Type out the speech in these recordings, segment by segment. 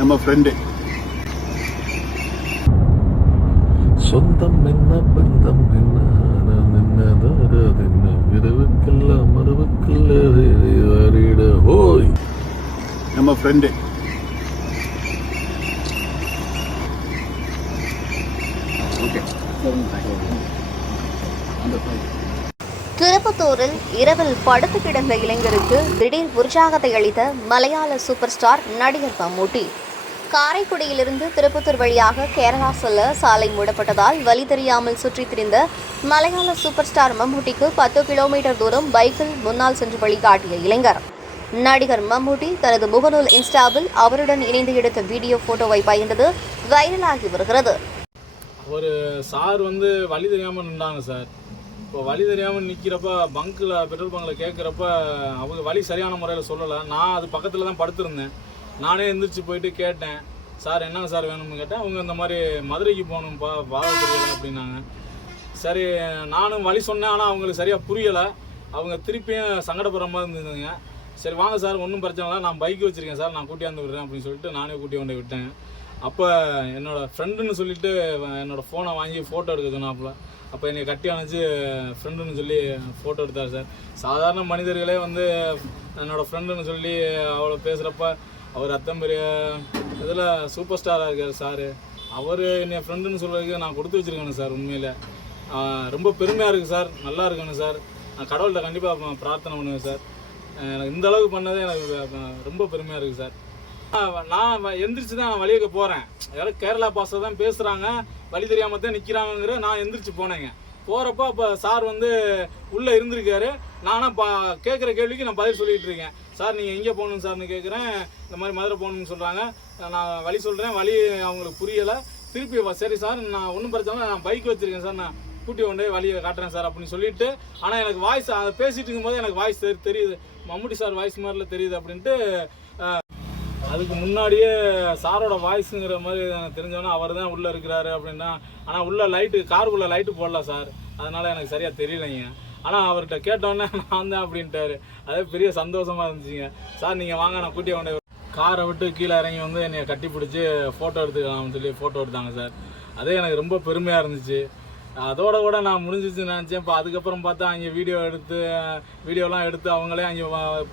நம்ம ஃப்ரெண்டு. சொந்தம் என்ன பந்தம் என்ன இரவுக்கெல்லாம் மறுவுக்குள்ள ஹோய் நம்ம ஃப்ரெண்டு. திருப்பத்தூரில் இரவில் படுத்து கிடந்த இளைஞருக்கு திடீர் உற்சாகத்தை அளித்த மலையாள சூப்பர் ஸ்டார் நடிகர் மம்முட்டி. காரைக்குடியிலிருந்து திருப்பத்தூர் வழியாக கேரளா செல்ல சாலை மூடப்பட்டதால் வழி தெரியாமல் சுற்றித் திரிந்த மலையாள சூப்பர் ஸ்டார் மம்முட்டிக்கு 10 கிலோமீட்டர் தூரம் பைக்கில் முன்னால் சென்று வழிகாட்டிய இளைஞர். நடிகர் மம்முட்டி தனது முகநூல் இன்ஸ்டாவில் அவருடன் இணைந்து எடுத்த வீடியோ போட்டோவை பகிர்ந்தது வைரலாகி வருகிறது. ஒரு சார் வழி தெரியாமல் நின்றாங்க சார். இப்போ வழி தெரியாமல் நிற்கிறப்ப பெட்ரோல் பங்கில் கேட்குறப்ப அவங்க வழி சரியான முறையில் சொல்லலை. நான் அது பக்கத்தில் தான் படுத்திருந்தேன். நானே எந்திரிச்சு போயிட்டு கேட்டேன், சார் என்னங்க சார் வேணும்னு கேட்டேன். அவங்க இந்த மாதிரி மதுரைக்கு போகணும்ப்பா வாழ தெரியலை அப்படின்னாங்க. சரி நானும் வழி சொன்னேன், ஆனால் அவங்களுக்கு சரியாக புரியலை. அவங்க திருப்பியும் சங்கடப்படுற மாதிரி இருந்ததுங்க. சரி வாங்க சார் ஒன்றும் பிரச்சனை இல்லை, நான் பைக் வச்சுருக்கேன் சார், நான் கூட்டியாந்து விடுறேன் அப்படின்னு சொல்லிட்டு நானே கூட்டி கொண்டு விட்டேன். அப்போ என்னோடய ஃப்ரெண்டுன்னு சொல்லிட்டு என்னோடய ஃபோனை வாங்கி ஃபோட்டோ எடுக்க சொன்னாப்புல. அப்போ என்னை கட்டி அணைச்சி ஃப்ரெண்டுன்னு சொல்லி ஃபோட்டோ எடுத்தார் சார். சாதாரண மனிதர்களே என்னோடய ஃப்ரெண்டுன்னு சொல்லி அவ்வளோ பேசுகிறப்ப அவர் அத்தம் பெரிய இதில் சூப்பர் ஸ்டாராக இருக்கார் சார். அவர் என்னை ஃப்ரெண்டுன்னு சொல்கிறதுக்கு நான் கொடுத்து வச்சுருக்கேன் சார். உண்மையில் ரொம்ப பெருமையாக இருக்குது சார். நல்லா இருக்கணும் சார். நான் கடவுள்கிட்ட கண்டிப்பாக பிரார்த்தனை பண்ணுவேன் சார். எனக்கு இந்த அளவுக்கு பண்ணதே எனக்கு ரொம்ப பெருமையாக இருக்குது சார். நான் எந்திரிச்சு தான் வழியக்க போகிறேன். யாரும் கேரளா பாஸை தான் பேசுகிறாங்க, வழி தெரியாமல் தான் நிற்கிறாங்கிற நான் எந்திரிச்சு போனேங்க. போகிறப்ப அப்போ சார் உள்ளே இருந்திருக்காரு. நானும் கேட்குற கேள்விக்கு நான் பதில் சொல்லிகிட்டு இருக்கேன். சார் நீங்கள் எங்கே போகணுன்னு சார்னு கேட்குறேன். இந்த மாதிரி மதுரை போகணுன்னு சொல்கிறாங்க. நான் வழி சொல்கிறேன், வழி அவங்களுக்கு புரியலை. திருப்பி சரி சார் நான் ஒன்றும் பிரச்சனை, நான் பைக் வச்சுருக்கேன் சார், நான் கூட்டி கொண்டே வழியை காட்டுறேன் சார் அப்படின்னு சொல்லிட்டு. ஆனால் எனக்கு வாய்ஸ் அதை பேசிகிட்டு இருக்கும்போது எனக்கு வாய்ஸ் தெரியுது, மம்முட்டி சார் வாய்ஸ் மாதிரில தெரியுது அப்படின்ட்டு. அதுக்கு முன்னாடியே சாரோட வாய்ஸுங்கிற மாதிரி தெரிஞ்சோன்னா அவர் தான் உள்ளே இருக்கிறாரு அப்படின்னா. ஆனால் உள்ள காருக்குள்ளே லைட்டு போடல சார், அதனால் எனக்கு சரியாக தெரியலைங்க. ஆனால் அவர்கிட்ட கேட்டோன்னே நான் தான் அப்படின்ட்டாரு. அதே பெரிய சந்தோஷமாக இருந்துச்சுங்க. சார் நீங்கள் வாங்க நான் கூட்டி கொண்டே காரை விட்டு கீழே இறங்கி என்னை கட்டி பிடிச்சி ஃபோட்டோ எடுத்துக்கலாம்னு சொல்லி ஃபோட்டோ எடுத்தாங்க சார். அதே எனக்கு ரொம்ப பெருமையாக இருந்துச்சு. அதோட கூட நான் முடிஞ்சிச்சுன்னு நினச்சேன். இப்போ அதுக்கப்புறம் பார்த்தா அங்கே வீடியோலாம் எடுத்து அவங்களே அங்கே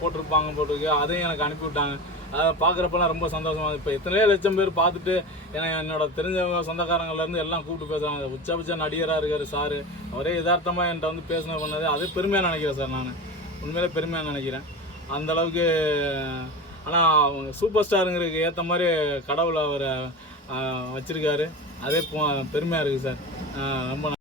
போட்டிருக்கு. அதையும் எனக்கு அனுப்பிவிட்டாங்க. அதை பார்க்குறப்பெல்லாம் ரொம்ப சந்தோஷமாக. இப்போ எத்தனையோ லட்சம் பேர் பார்த்துட்டு என்னோட தெரிஞ்சவங்க சொந்தக்காரங்கள்லேருந்து எல்லாம் கூப்பிட்டு பேசுகிறாங்க. உச்சபட்ச நடிகராக இருக்கார் சார். அவரே யதார்த்தமாக என்கிட்ட பேசின பண்ணது அது பெருமையாக நினைக்கிறேன் சார். நான் உண்மையிலே பெருமையாக நினைக்கிறேன் அந்தளவுக்கு. ஆனால் அவங்க சூப்பர் ஸ்டாருங்கிறதுக்கு ஏற்ற மாதிரி கடவுள் அவரை வச்சுருக்காரு. அதே பெருமையாக இருக்குது சார். ரொம்ப